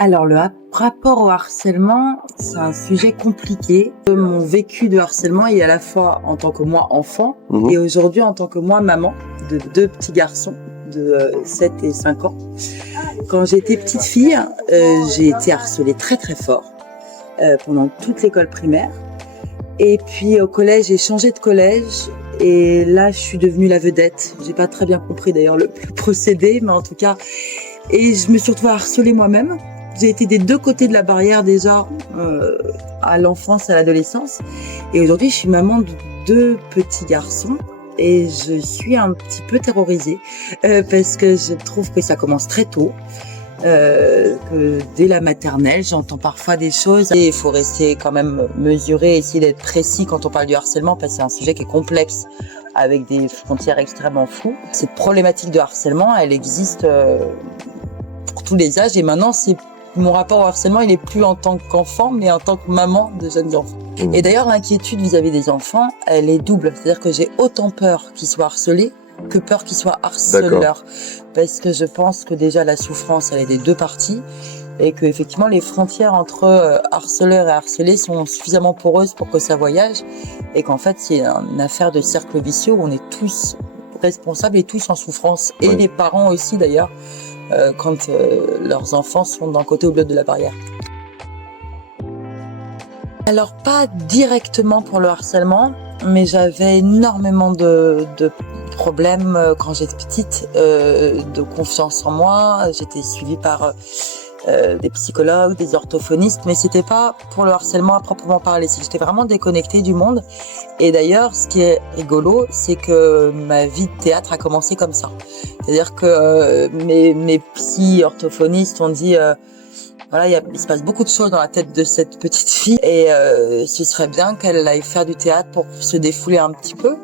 Alors rapport au harcèlement, c'est un sujet compliqué. Mon vécu de harcèlement est à la fois en tant que moi enfant et aujourd'hui en tant que moi maman de 2 petits garçons de 7 et 5 ans. Quand j'étais petite fille, j'ai été harcelée très très fort pendant toute l'école primaire. Et puis au collège, j'ai changé de collège et là je suis devenue la vedette. J'ai pas très bien compris d'ailleurs le procédé, mais en tout cas, et je me suis retrouvée harcelée moi-même. J'ai été des 2 côtés de la barrière déjà, à l'enfance, à l'adolescence. Et aujourd'hui, je suis maman de 2 petits garçons et je suis un petit peu terrorisée parce que je trouve que ça commence très tôt. Que dès la maternelle, j'entends parfois des choses et il faut rester quand même mesuré, essayer d'être précis quand on parle du harcèlement parce que c'est un sujet qui est complexe avec des frontières extrêmement floues. Cette problématique de harcèlement, elle existe pour tous les âges et maintenant mon rapport au harcèlement, il est plus en tant qu'enfant, mais en tant que maman de jeunes enfants. Et d'ailleurs, l'inquiétude vis-à-vis des enfants, elle est double. C'est-à-dire que j'ai autant peur qu'ils soient harcelés que peur qu'ils soient harceleurs. Parce que je pense que déjà la souffrance, elle est des 2 parties et que effectivement les frontières entre harceleurs et harcelés sont suffisamment poreuses pour que ça voyage et qu'en fait, c'est une affaire de cercle vicieux où on est tous responsables et tous en souffrance. Et les parents aussi d'ailleurs. Quand leurs enfants sont d'un côté ou de l'autre de la barrière. Alors pas directement pour le harcèlement, mais j'avais énormément de problèmes quand j'étais petite, de confiance en moi. J'étais suivie par des psychologues, des orthophonistes, mais c'était pas pour le harcèlement à proprement parler. J'étais vraiment déconnectée du monde. Et d'ailleurs, ce qui est rigolo, c'est que ma vie de théâtre a commencé comme ça. C'est-à-dire que mes psy orthophonistes ont dit voilà, il se passe beaucoup de choses dans la tête de cette petite fille et ce serait bien qu'elle aille faire du théâtre pour se défouler un petit peu.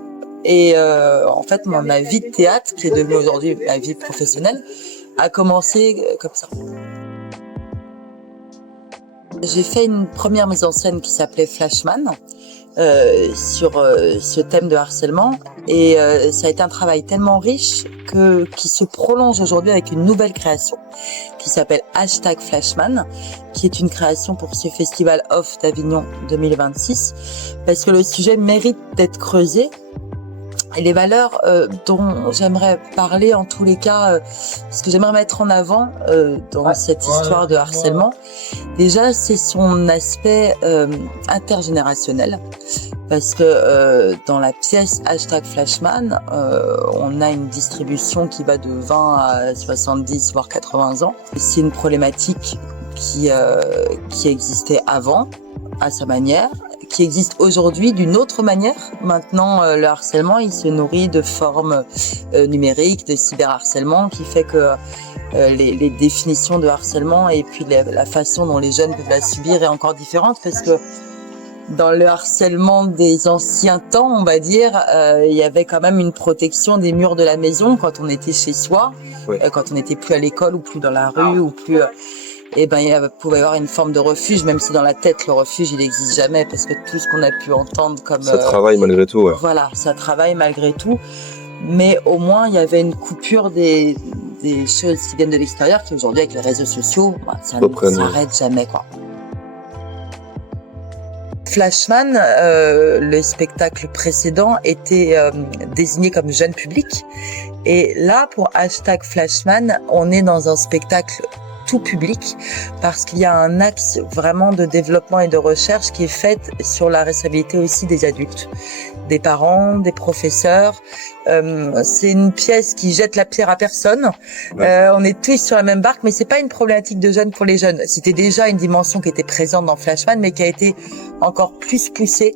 Et en fait, ma vie de théâtre, qui est devenue aujourd'hui ma vie professionnelle, a commencé comme ça. J'ai fait une première mise en scène qui s'appelait Flashman sur ce thème de harcèlement et ça a été un travail tellement riche qui se prolonge aujourd'hui avec une nouvelle création qui s'appelle #Flashman, qui est une création pour ce festival Off d'Avignon 2026 parce que le sujet mérite d'être creusé. Et les valeurs dont j'aimerais parler en tous les cas, ce que j'aimerais mettre en avant dans cette histoire de harcèlement, déjà c'est son aspect intergénérationnel. Parce que dans la pièce #Flashman, on a une distribution qui va de 20 à 70 voire 80 ans. C'est une problématique qui existait avant, à sa manière, qui existe aujourd'hui d'une autre manière. Maintenant, le harcèlement, il se nourrit de formes numériques, de cyberharcèlement, qui fait que les définitions de harcèlement et puis la façon dont les jeunes peuvent la subir est encore différente parce que dans le harcèlement des anciens temps, on va dire, il y avait quand même une protection des murs de la maison quand on était chez soi, quand on n'était plus à l'école ou plus dans la rue ou plus... il pouvait y avoir une forme de refuge, même si dans la tête, le refuge, il n'existe jamais, parce que tout ce qu'on a pu entendre comme... Ça travaille malgré tout, ouais. Voilà, ça travaille malgré tout, mais au moins, il y avait une coupure des choses qui viennent de l'extérieur, qui aujourd'hui, avec les réseaux sociaux, ça ne s'arrête jamais, quoi. Flashman, le spectacle précédent, était désigné comme jeune public, et là, pour #Flashman, on est dans un spectacle tout public parce qu'il y a un axe vraiment de développement et de recherche qui est fait sur la responsabilité aussi des adultes, des parents, des professeurs. C'est une pièce qui jette la pierre à personne. On est tous sur la même barque, mais c'est pas une problématique de jeunes pour les jeunes. C'était déjà une dimension qui était présente dans Flashman, mais qui a été encore plus poussée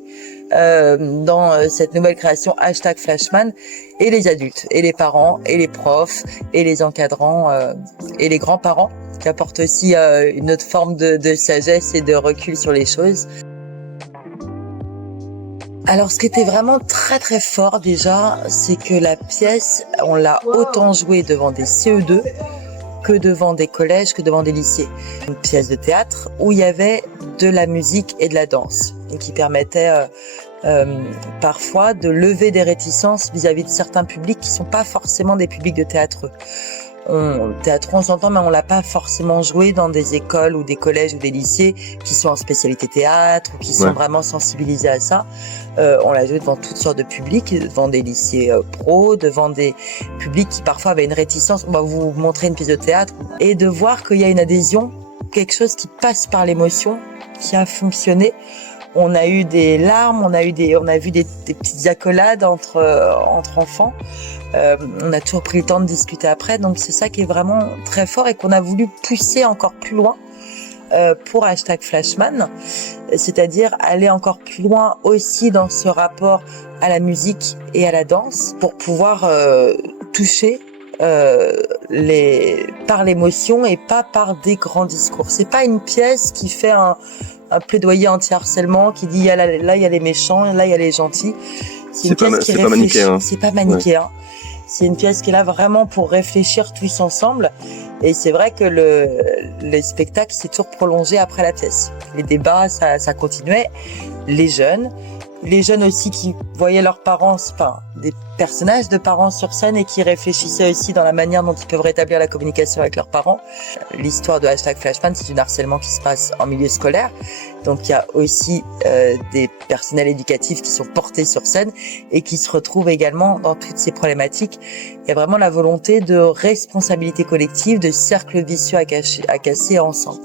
dans cette nouvelle création #Flashman, et les adultes, et les parents, et les profs, et les encadrants, et les grands-parents, qui apportent aussi une autre forme de sagesse et de recul sur les choses. Alors, ce qui était vraiment très très fort déjà, c'est que la pièce, on l'a autant jouée devant des CE2 que devant des collèges, que devant des lycées. Une pièce de théâtre où il y avait de la musique et de la danse, et qui permettait parfois de lever des réticences vis-à-vis de certains publics qui sont pas forcément des publics de théâtre. Théâtre, on s'entend, mais on l'a pas forcément joué dans des écoles ou des collèges ou des lycées qui sont en spécialité théâtre ou qui sont vraiment sensibilisés à ça. On l'a joué devant toutes sortes de publics, devant des lycées pro, devant des publics qui parfois avaient une réticence. On va vous montrer une pièce de théâtre et de voir qu'il y a une adhésion, quelque chose qui passe par l'émotion, qui a fonctionné. On a eu des larmes, on a vu des petites accolades entre enfants. On a toujours pris le temps de discuter après, donc c'est ça qui est vraiment très fort et qu'on a voulu pousser encore plus loin pour #Flashman, c'est-à-dire aller encore plus loin aussi dans ce rapport à la musique et à la danse pour pouvoir toucher par l'émotion et pas par des grands discours. C'est pas une pièce qui fait un plaidoyer anti-harcèlement qui dit là il y a les méchants, là il y a les gentils. C'est une pièce qui réfléchit. C'est pas manichéen. Ouais. C'est une pièce qui est là vraiment pour réfléchir tous ensemble. Et c'est vrai que le spectacle s'est toujours prolongé après la pièce. Les débats, ça continuait. Les jeunes aussi qui voyaient leurs parents, enfin des personnages de parents sur scène et qui réfléchissaient aussi dans la manière dont ils peuvent rétablir la communication avec leurs parents. L'histoire de #Flashman, c'est un harcèlement qui se passe en milieu scolaire. Donc il y a aussi des personnels éducatifs qui sont portés sur scène et qui se retrouvent également dans toutes ces problématiques. Il y a vraiment la volonté de responsabilité collective, de cercle vicieux à casser ensemble.